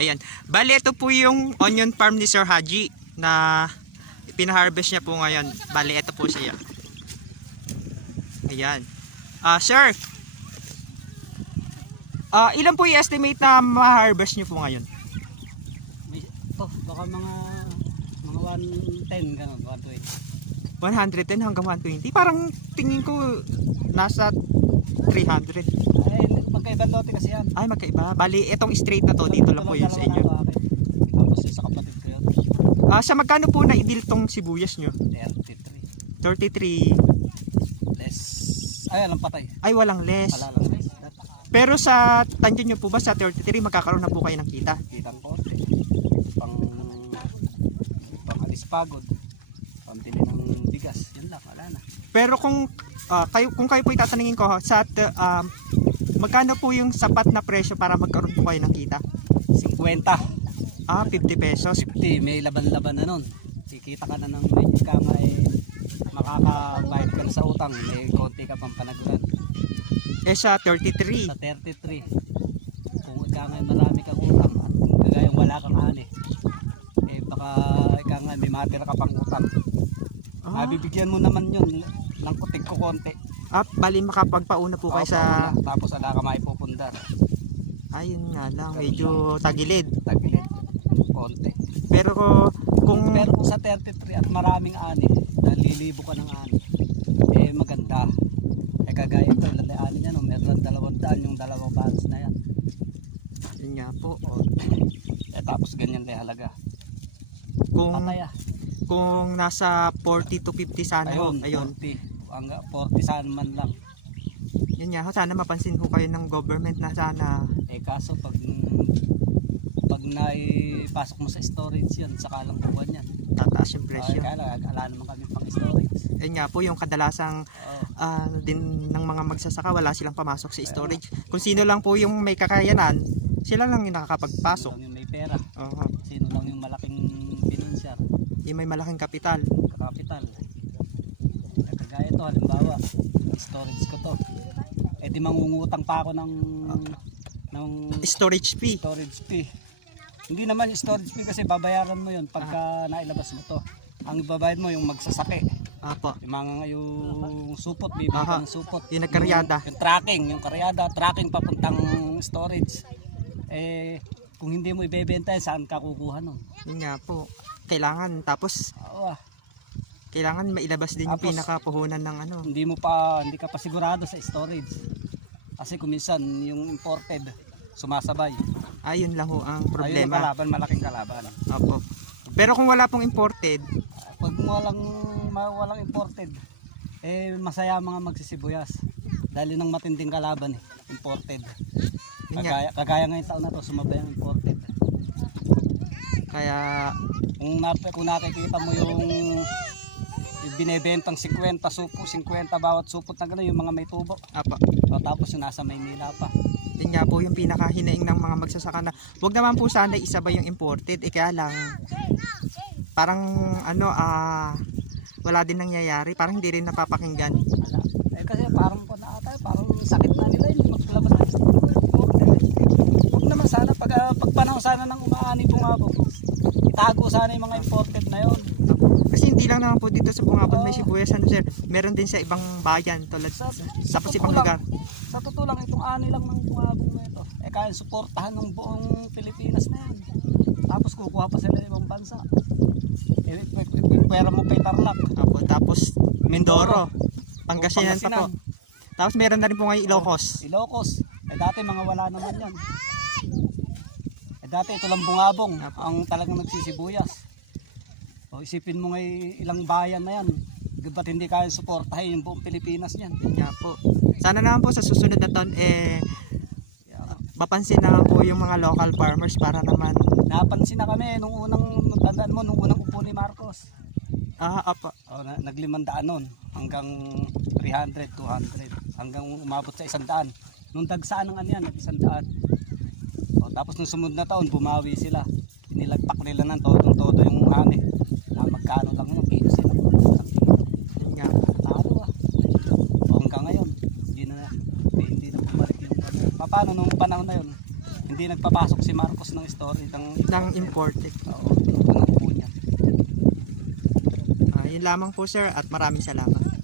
Ayan. Bali, ito po yung onion farm ni Sir Haji na pinaharvest niya po ngayon. Bali, ito po siya. Ayan. Sir, ilan po yung estimate na ma-harvest niyo po ngayon? Baka mga 110 gano'n, 120. 110 hanggang 120. Parang tingin ko nasa 300. Ay, magkaibang lote kasi yan. Ay, magkaiba. Bali, itong straight na to, dito lang po yun sa inyo. Tapos sa kapatid ko yun, Sa magkano po na idil tong sibuyas nyo? 33. 33. Less. Ay, alam patay. Ay, walang less. Wala lang less. Pero sa tansya nyo po ba sa 33 magkakaroon na po kayo ng kita? Kitang konti. Pang alis pagod. Pambili ng bigas. Yun lang, wala na. Pero kung kayo po itatanungin ko sa magkano po yung sapat na presyo para magkaroon po kayo ng kita? 50. 50 pesos. 50, may laban-laban na nun. Kikita ka na ng medyo ka nga makakabayad ka na sa utang. May konti ka pang panaguran. Sa 33. Sa 33, kung ika nga marami kang utang at kagayang wala kang ani, baka ika nga may matira ka pang utang. Mabibigyan mo naman yun ng kuting ko konti. Bali makapagpauna po kayo sa... Tapos wala ka maipupundar. Ayun nga lang, medyo tagilid. Tagilid, konti. Pero kung sa 33 at maraming ani, nalilibo ka ng ani, maganda. Kagaya ito, ani niya, meron 200 yung dalawang bags na yan. yun nga po. Tapos ganyan na halaga. Kung nasa 40 to 50 sana ayun, ayun. 40 hanggang 40 saan man lang. Yun nga, sana mapansin ho kayo ng government na sana. Kaso pag naipasok mo sa storage yan, saka lang buwan yan. Tataas yung presyo. Kaya lang, ala naman kami pang storage. Yun nga po, yung kadalasang din ng mga magsasaka, wala silang pamasok sa storage. Kung sino lang po yung may kakayanan, sila lang yung nakakapagpasok. Sino lang yung may pera. Sino lang yung malaking financier. Yung may malaking kapital. Kapital. Kagaya ito, halimbawa, storage ko to. Di mangungutang pa ako ng storage fee. Storage fee. Hindi naman yung storage fee kasi babayaran mo yun pagka nailabas mo to. Ang ibabayad mo yung magsasake. Yung supot, bibili ka ng supot. Yung nagkaryada. Yung tracking, yung karyada, tracking papuntang storage. Kung hindi mo ibebenta, saan ka kukuha nun? Yun nga po. Kailangan, tapos kailangan mailabas din yung pinakapuhunan ng ano. Hindi ka pa sigurado sa storage. Kasi kung minsan yung imported sumasabay. Ayun lang ho ang problema. Ayun, malaking kalaban. Opo. Pero kung wala pong imported, pag walang imported, masaya mga magsisibuyas. Dahil ng matinding kalaban imported. Kagaya ngayong taon na to, sumabay ang imported. Kaya kung nakikita mo yung binebentang 50 bawat supot na gano'n, yung mga may tubo. Tapos yung nasa Maynila pa. Yun nga po yung pinakahinaing ng mga magsasaka na wag naman po sana isabay yung imported. Kaya lang parang wala din nangyayari. Parang hindi rin napapakinggan. Kasi parang sakit na nila yung maglabas na imported. Huwag naman sana pag panahon sana ng umaani bungabong, itago sana yung mga imported na yon. Kasi hindi lang naman po dito sa Bungabon may sibuyas, sir. Meron din sa ibang bayan tulad sa ibang lugar. Sa totoo lang, itong ani lang ng Bungabon na ito. Kaya suportahan ng buong Pilipinas na yan. Tapos kukuha pa sila ibang bansa. Pwera mo pa Tarlac. Tapos Mindoro, Pangasinan pa po. Tapos meron na rin po ngayon Ilocos. Dati mga wala naman yan. Dati ito lang Bungabong ang talagang nagsisibuyas. Isipin mo ilang bayan na yan. Ba't hindi kaya suportahin yung buong Pilipinas niyan? Kanya po. Sana naman po sa susunod na taon mapansin naman po yung mga local farmers para naman. Napansin na kami nung unang upo ni Marcos. Nag-500 nun hanggang 300, 200 hanggang umabot sa 100. Nung dagsaan ng nag-100. Tapos nung sumunod na taon bumawi sila. Inilagpak nila ng todo yung ani. Magkano lang yung 15 na hanggang ngayon hindi na bumalik yung paano nung panahon na yun, hindi hindi nagpapasok si Marcos ng storage ng imported. Oo, ng po niya. Yun lamang po sir at maraming salamat.